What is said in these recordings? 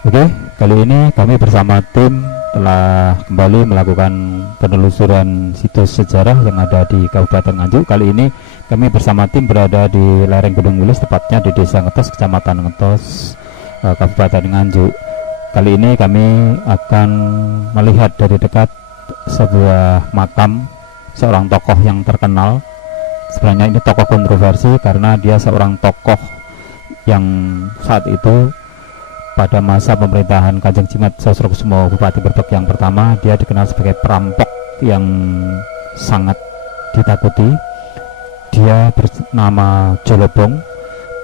Oke, kali ini kami bersama tim telah kembali melakukan penelusuran situs sejarah yang ada di Kabupaten Nganjuk. Kali ini kami bersama tim berada di lereng Gunung Wilis, tepatnya di Desa Ngetos, Kecamatan Ngetos, Kabupaten Nganjuk. Kali ini kami akan melihat dari dekat sebuah makam seorang tokoh yang terkenal. Sebenarnya ini tokoh kontroversi karena dia seorang tokoh yang saat itu pada masa pemerintahan Kanjeng Jimat Sosrokusumo Bupati Brebek yang pertama, dia dikenal sebagai perampok yang sangat ditakuti. Dia bernama Jolobong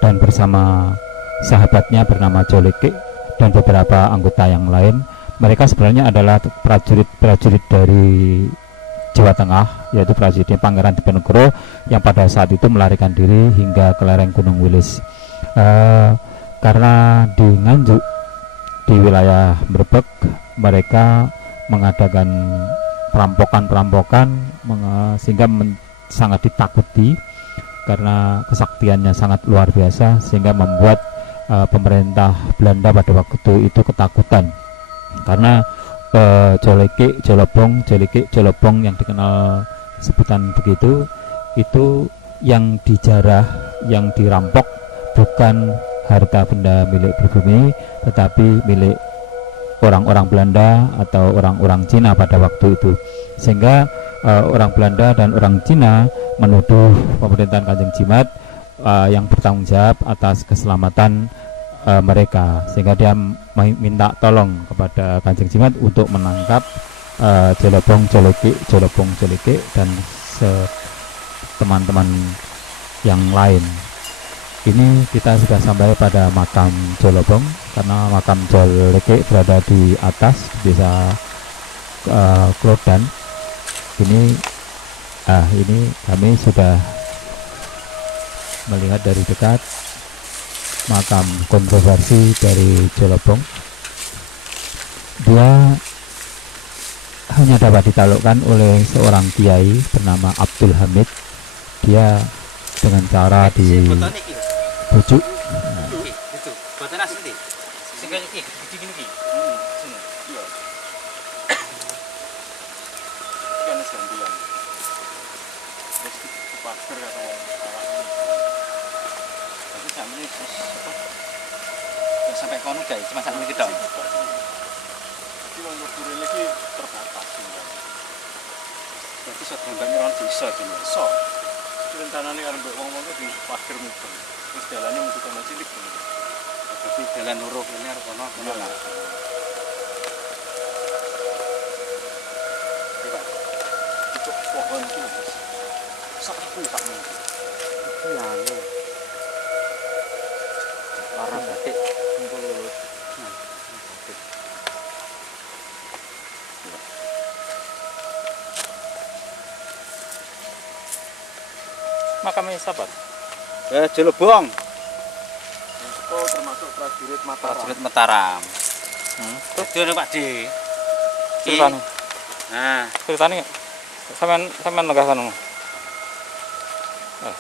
dan bersama sahabatnya bernama Joleke dan beberapa anggota yang lain. Mereka sebenarnya adalah prajurit-prajurit dari Jawa Tengah, yaitu prajurit Pangeran Diponegoro yang pada saat itu melarikan diri hingga ke lereng Gunung Wilis. Karena di Nganjuk, di wilayah Brebek, mereka mengadakan perampokan-perampokan sehingga sangat ditakuti karena kesaktiannya sangat luar biasa, sehingga membuat pemerintah Belanda pada waktu itu ketakutan karena Jolobong yang dikenal sebutan begitu, itu yang dijarah, yang dirampok bukan harta benda milik pribumi, tetapi milik orang-orang Belanda atau orang-orang Cina pada waktu itu. Sehingga orang Belanda dan orang Cina menuduh pemerintahan Kanjeng Jimat yang bertanggung jawab atas keselamatan mereka, sehingga dia minta tolong kepada Kanjeng Jimat untuk menangkap Jolobong Joleke dan teman-teman yang lain. Ini kita sudah sampai pada makam Jolobong, karena makam Joleke berada di atas desa Klodan. Ini kami sudah melihat dari dekat makam kontroversi dari Jolobong. Dia hanya dapat ditaklukkan oleh seorang kiai bernama Abdul Hamid. Dia dengan cara di bujuk. Itu, buatan asli. Sing kaya iki, gede gini iki. Sini. Iya. Kan gantian. Terus pasir kata wong awaknya. Tapi sampe apa? Ya sampai kono guys, cuma sak menit tok. Jadi wong kubur iki terbatas kan. Berarti sedang nyeron desa jenenge. So. Rencananya kalau wong-wong di parkir mubeng. Terus jalannya menuju ke cilik. Jadi jalan lurus ini harus kono lah. Coba. Itu pohon itu. Sak aku Pak Menteri. Iya lho. Warna batik kumpul lurus. Nah, batik. Makamnya sahabat. Jolobong. Itu termasuk prajurit Mataram. Prajurit Mataram. Itu Pak Di. Ceritanya. Nah, ceritanya sampean negah sana.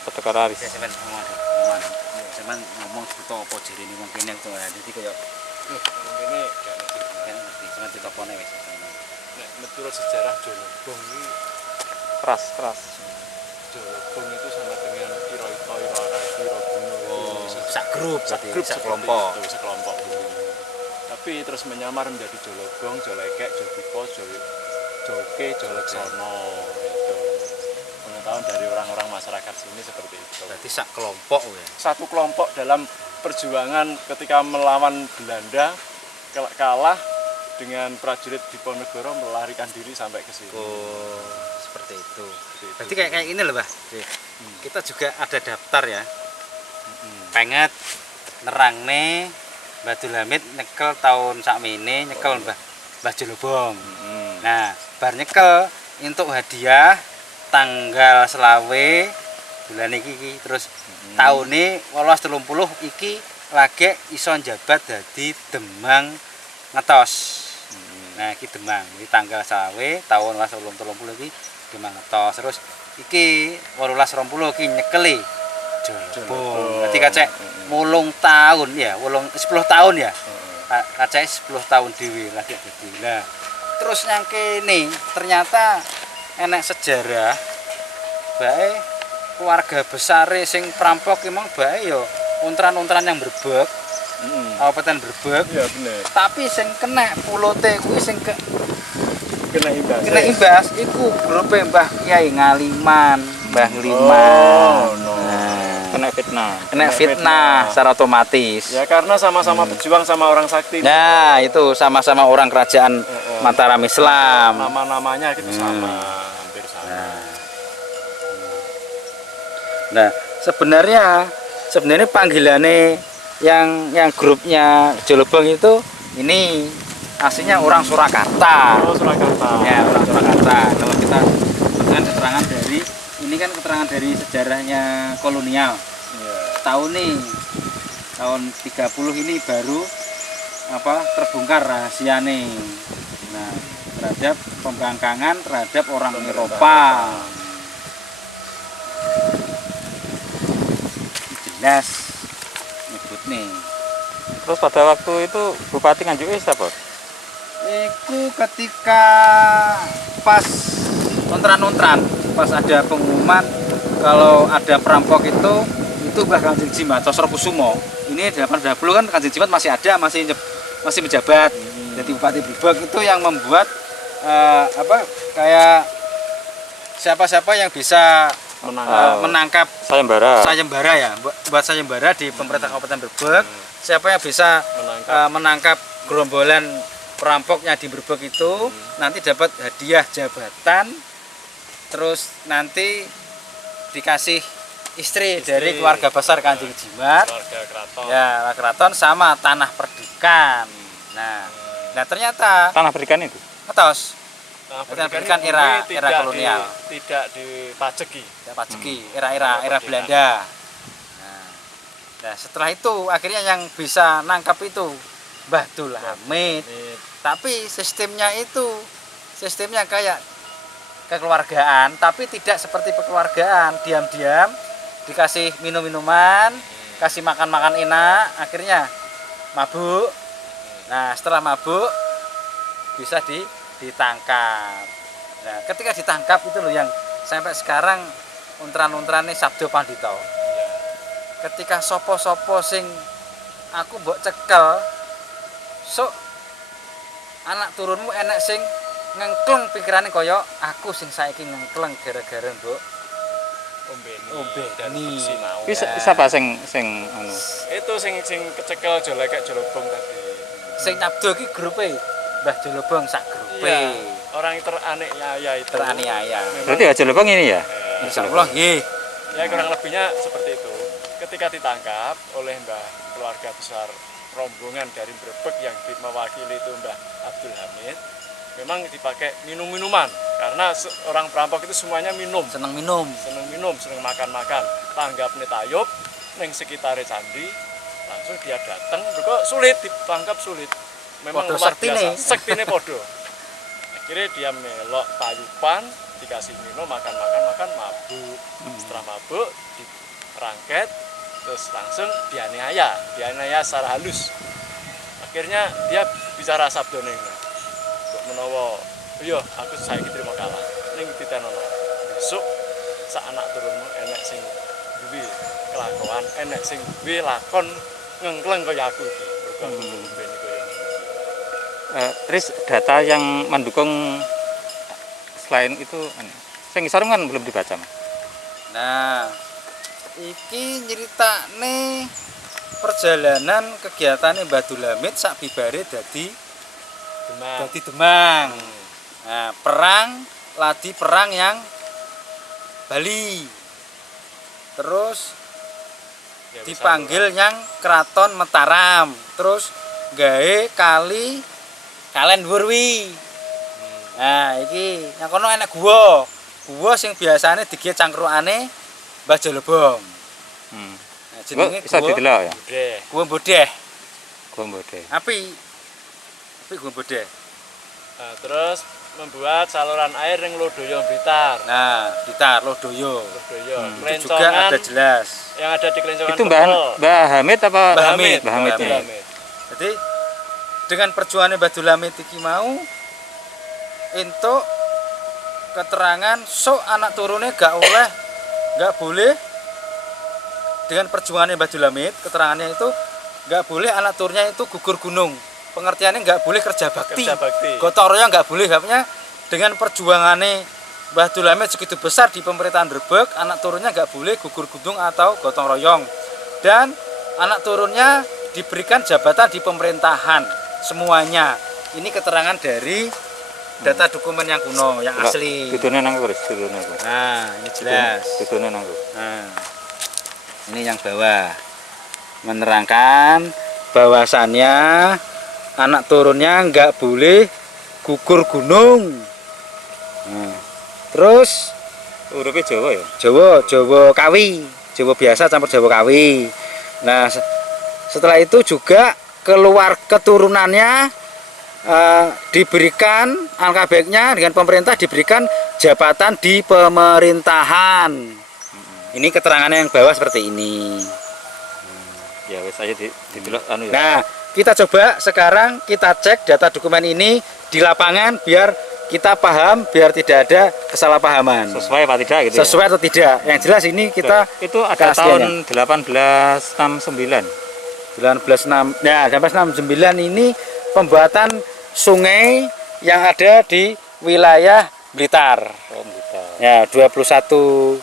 Petekar Aris. Ya sampean ngomong. Sampean ngomong buta apa jarine mungkin yang tuh. Jadi kayak ngene kan ngerti sampean ditopone wis. Nek menurut sejarah Jolobong iki keras. Jolobong itu sama dengan Iro Gunung. Sak grup, sak kelompok. Tapi terus menyamar menjadi Jolobong, Jolekek, Jodipo, Joke, Joleksono. Itu pengetahuan dari orang-orang masyarakat sini seperti itu. Berarti sak kelompok ya? Satu kelompok dalam perjuangan ketika melawan Belanda, kalah dengan prajurit Diponegoro melarikan diri sampai ke sini. Oh, seperti itu. Berarti kayak ini loh, Mbah. Kita juga ada daftar ya. Pengen nerangne Mbah Abdul Hamid nyekel tahun sakmene nyekel Mbah Jolobong. Nah, bar nyekel untuk hadiah tanggal selawe bulan iki terus tahune 1830 iki lagi iso njabat dadi Demang Ngetos. Nah, iki Demang, iki tanggal selawe tahun 1830 iki Demang Ngetos. Terus iki 1820 iki nyekeli Jolobong. Berarti kacek mulung tahun ya, 10 tahun ya. kacai 10 tahun dhewe lagi dadi. Lah terus yang kene ternyata enek sejarah bae keluarga besare sing perampok emang bae ya untran-untran yang Brebeg. Kabupaten Brebeg. Iya bener. Tapi sing kena pulote kuwi sing Kena imbas. kena imbas iku grupe Mbah Kyai Ngaliman, Mbah Oh, Liman. no. Nah, Kena fitnah. kena fitnah secara otomatis. Ya karena sama-sama berjuang sama orang sakti. Nah, itu sama-sama orang kerajaan Mataram Islam. Nama-namanya gitu sama, hampir sama. Nah, sebenarnya panggilannya yang grupnya Jolobong itu ini aslinya orang Surakarta. Oh, Surakarta. Ya, orang Surakarta. Kalau kita dengan keterangan dari ini kan keterangan dari sejarahnya kolonial. Iya. Tahun tahun 30 ini baru terbongkar rahasiane. Nah, terhadap pembangkangan terhadap orang Eropa. Jelas nyebut nih. Terus pada waktu itu Bupati Nganjuk siapa? Iku ketika pas ontran-ontran, pas ada pengumuman kalau ada perampok itu Mbah Kanjeng Jimat Sosrokusumo. Ini 80 kan Kanjeng Jimat masih ada, masih menjabat. Jadi Bupati Brebeg itu yang membuat kayak siapa-siapa yang bisa menangkap sayembara ya, buat sayembara di pemerintah Kabupaten Brebeg. Siapa yang bisa menangkap gerombolan perampoknya di Brebeg itu nanti dapat hadiah jabatan, terus nanti dikasih istri dari keluarga besar Kanjeng Jimat, Keluarga keraton. ya keraton sama tanah perdikan. Nah ternyata Tanah Berikan itu. atas Nah, pendidikan ini era tidak kolonial. tidak dipajeki. Pajeki era Belanda. Nah, setelah itu akhirnya yang bisa nangkap itu Mbah Dul Hamid. Tapi sistemnya kayak kekeluargaan, tapi tidak seperti kekeluargaan, diam-diam dikasih minum-minuman, kasih makan-makan enak, akhirnya mabuk. Nah, setelah mabuk bisa ditangkap. Nah, ketika ditangkap itu loh yang sampai sekarang untran-untran ini Sabdo Pandito. Ketika sopo-sopo sing aku mbok cekel, sok anak turunmu enek sing ngengkleng pikirane kaya aku sing saiki ngengkleng gara-gara mbok Dan bersinau. Wis siapa sing anu? Itu sing kecekel jolek Jolobong tadi. sing nyabdo iki grupe Mbah Jolobong sak grupe. Iya, orang teraniaya itu. Teraniaya. Berarti Haji Lubang ini ya? Insyaallah nggih. Ya kurang lebihnya seperti itu. Ketika ditangkap oleh Mbah keluarga besar rombongan dari Brebeg yang mewakili itu Mbah Abdul Hamid, memang dipakai minum-minuman karena orang perampok itu semuanya minum. Seneng minum. Seneng makan-makan. Tanggap tayub ning sekitar candi, langsung dia datang. Kok sulit ditangkap sulit. Memang Podo luar sektine. biasa. Sektine podo. Akhirnya dia melok tayupan, dikasih minum, makan, mabuk. Setelah mabuk, dirangket, terus langsung dianiaya secara halus. Akhirnya dia bicara sabdo ning menawa iya aku saiki terima kalah ning ditenono besok sak anak turunmu enek sing duwe kelakuan enek sing duwe lakon ngengkleng kaya aku iki ben kaya Terus data yang mendukung selain itu sing ngisor kan belum dibaca. Nah, iki nyeritane perjalanan kegiatan Mbah Dul Hamid sak bibare dadi Demang. Nah, perang yang Bali. Terus dipanggil yang Keraton Mataram. Terus gawe Kalen Wurwi. Nah, iki yang kono enek guwa. Guwa sing biasane dige cangkrukane Mbah Jolobong. Nah, jenenge Bisa didelok ya. Guwa Bodeh. Gua mbode. Api Guwa Bodeh. Nah, terus membuat saluran air yang Lodoyo Blitar. Nah, Blitar Lodoyo. Lodoyo. Itu juga ada jelas. Yang ada di Kelencongan Itu Mbah Hamid apa? Mbah Hamid. Mbah Hamid. Mbah Hamid. Jadi dengan perjuangan Mbah Dulamit iki mau entuk keterangan sok anak turune gak boleh dengan perjuangan Mbah Dulamit, keterangannya itu gak boleh anak turunnya itu gugur gunung. Pengertiannya gak boleh kerja bakti. Gotong royong gak boleh, katanya dengan perjuangannya Mbah Dulamit segitu besar di pemerintahan Derbek, anak turunnya gak boleh gugur gunung atau gotong royong. Dan anak turunnya diberikan jabatan di pemerintahan semuanya. Ini keterangan dari data dokumen yang kuno, yang asli. Tutune nang terus, tutune. Nah, ini jelas. Tutune nang. Nah, ini yang bawah menerangkan bahwasannya anak turunnya nggak boleh gugur gunung. Nah, terus Urupe Jawa ya. Jawa Kawi, Jawa biasa campur Jawa Kawi. Nah, setelah itu juga keluar keturunannya diberikan angka baiknya dengan pemerintah diberikan jabatan di pemerintahan. Ini keterangannya yang bawah seperti ini. Ya wes aja didelok anu ya. Nah, kita coba sekarang kita cek data dokumen ini di lapangan biar kita paham, biar tidak ada kesalahpahaman. Sesuai apa tidak gitu. Sesuai atau tidak. Yang jelas ini kita itu ada tahun 1869. 1969. Ya, 1869 ini pembuatan sungai yang ada di wilayah Blitar. Oh, Blitar. Ya, 21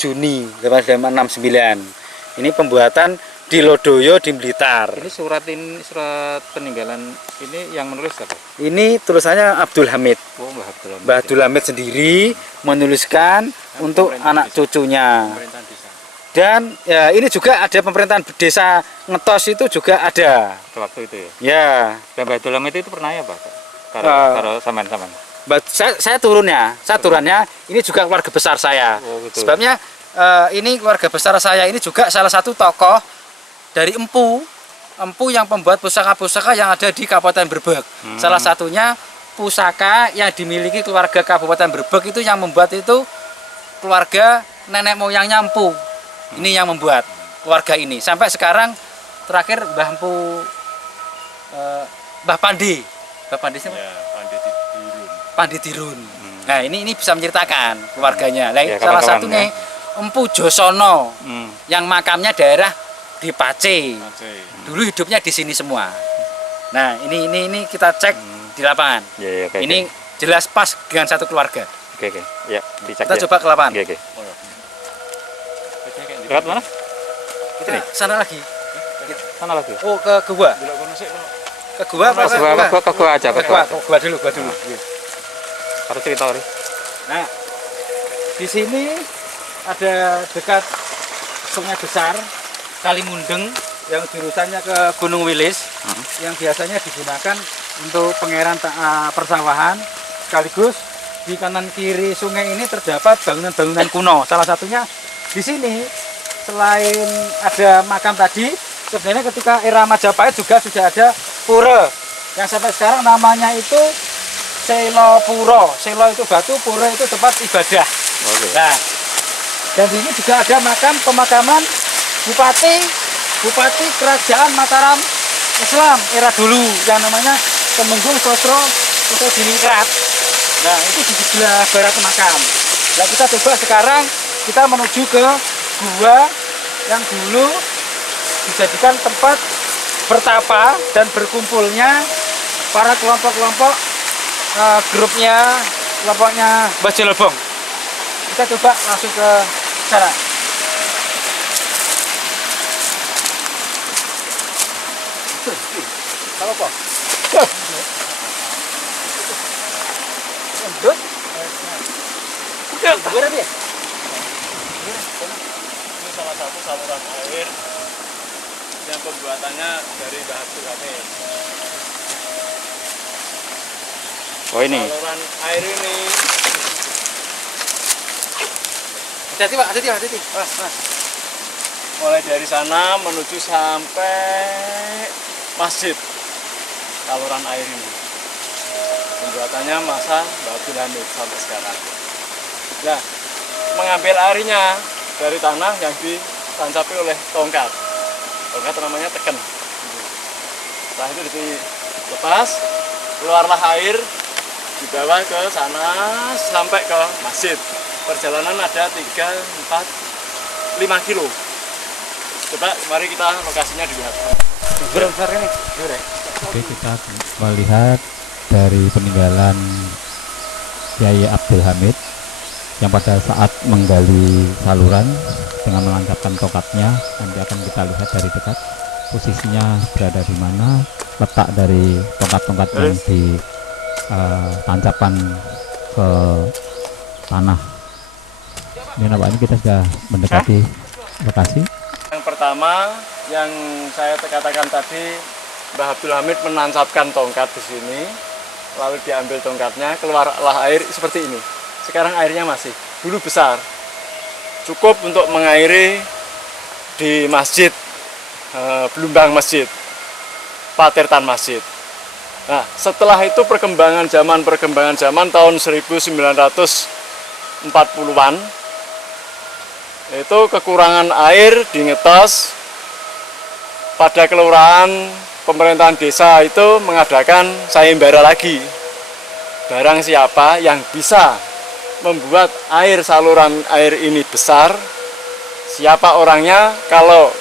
Juni 1869. Ini pembuatan di Lodoyo di Blitar. Ini surat peninggalan ini yang menulis apa? Ini tulisannya Abdul Hamid. Oh, Mbah Abdul Hamid. Mbah Abdul Hamid sendiri menuliskan untuk anak cucunya. Pemerintahan desa. Dan ya, ini juga ada pemerintahan desa Ngetos itu juga ada. Waktu itu ya. Ya, Dan Mbah Abdul Hamid itu pernah ya, Pak? Eh, Karo sampean-sampean. saya turunnya ini juga keluarga besar saya. Oh, gitu. Sebabnya ini keluarga besar saya ini juga salah satu tokoh dari Empu yang pembuat pusaka-pusaka yang ada di Kabupaten Brebek. Salah satunya pusaka yang dimiliki keluarga Kabupaten Brebek itu yang membuat itu keluarga nenek moyangnya Empu. Ini yang membuat keluarga ini. Sampai sekarang terakhir Mbah Empu Mbah Pandi. Mbah Pandi siapa? Ya, Dirun. Pandi Dirun. Nah, ini bisa menceritakan keluarganya. Nah, Ya, salah kawan-kawan, satunya Empu Josono yang makamnya daerah di Pace. Dulu hidupnya di sini semua. Nah, ini kita cek di lapangan. Ya, oke. Ini jelas pas dengan satu keluarga. Oke. Ya, dicek. Kita ya. coba ke lapangan. Oke. Lewat mana? Kita sana lagi. Sana lagi. Oh, ke gua. Ke gua apa? Ke gua aja, ke gua. Gua dulu. Harus cerita hari. Nah, di sini ada dekat sungai besar Kalimundeng yang jurusannya ke Gunung Wilis, yang biasanya digunakan untuk pengairan persawahan. Sekaligus di kanan kiri sungai ini terdapat bangunan-bangunan kuno. Salah satunya di sini selain ada makam tadi, sebenarnya ketika era Majapahit juga sudah ada pura yang sampai sekarang namanya itu Selo Puro. Selo itu batu, pura itu tempat ibadah. Oke. Nah, dan di sini juga ada pemakaman Bupati Kerajaan Mataram Islam era dulu yang namanya Temenggung Sosro Diningrat. Nah, itu di sebelah barat makam. Nah, kita coba sekarang kita menuju ke gua yang dulu dijadikan tempat bertapa dan berkumpulnya para kelompok-kelompok kelompoknya Mbah Jelobong. Kita coba langsung ke sana. Kalau apa? Lanjut. Udah. Ini salah satu saluran air yang pembuatannya dari Mbah Abdul Hamid. Oh, ini. Saluran air ini Hati-hati, Pak. Hati-hati. Mas. mulai dari sana menuju sampai masjid saluran air ini. Pembuatannya masa Mbah Abdul Hamid sampai sekarang. Nah, mengambil airnya dari tanah yang ditancapi oleh tongkat. Tongkat namanya teken. Setelah itu lepas, keluarlah air, dibawa ke sana sampai ke masjid. Perjalanan ada 3, 4, 5 kilo. Coba mari kita lokasinya dilihat. Oke, kita melihat dari peninggalan Kiai Abdul Hamid yang pada saat menggali saluran dengan menancapkan tongkatnya. Nanti akan kita lihat dari dekat posisinya berada di mana, letak dari tongkat-tongkat yang ditancapkan ke tanah. Ini nampaknya kita sudah mendekati lokasi. Yang pertama yang saya katakan tadi, Mbah Abdul Hamid menancapkan tongkat di sini, lalu diambil tongkatnya, keluarlah air seperti ini. Sekarang airnya masih, dulu besar, cukup untuk mengairi di masjid, belumbang masjid, patirtan masjid. Nah, setelah itu perkembangan zaman tahun 1940-an, itu kekurangan air di Ngetos, pada kelurahan pemerintahan desa itu mengadakan sayembara lagi. Barang siapa yang bisa membuat saluran air ini besar, siapa orangnya, kalau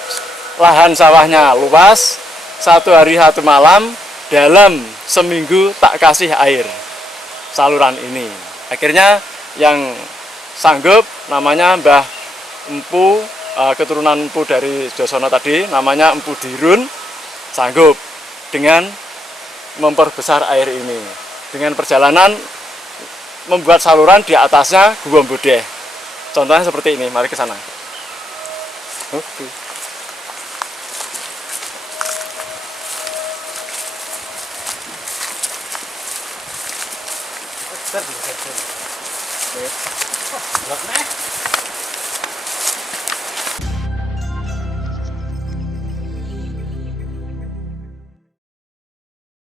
lahan sawahnya luas, 1 hari 1 malam, dalam seminggu tak kasih air saluran ini. Akhirnya yang sanggup namanya Mbah Empu, keturunan Empu dari Josono tadi, namanya Empu Dirun, sanggup dengan memperbesar air ini. Dengan perjalanan membuat saluran di atasnya Gua Bodeh. Contohnya seperti ini, mari ke sana. Oke.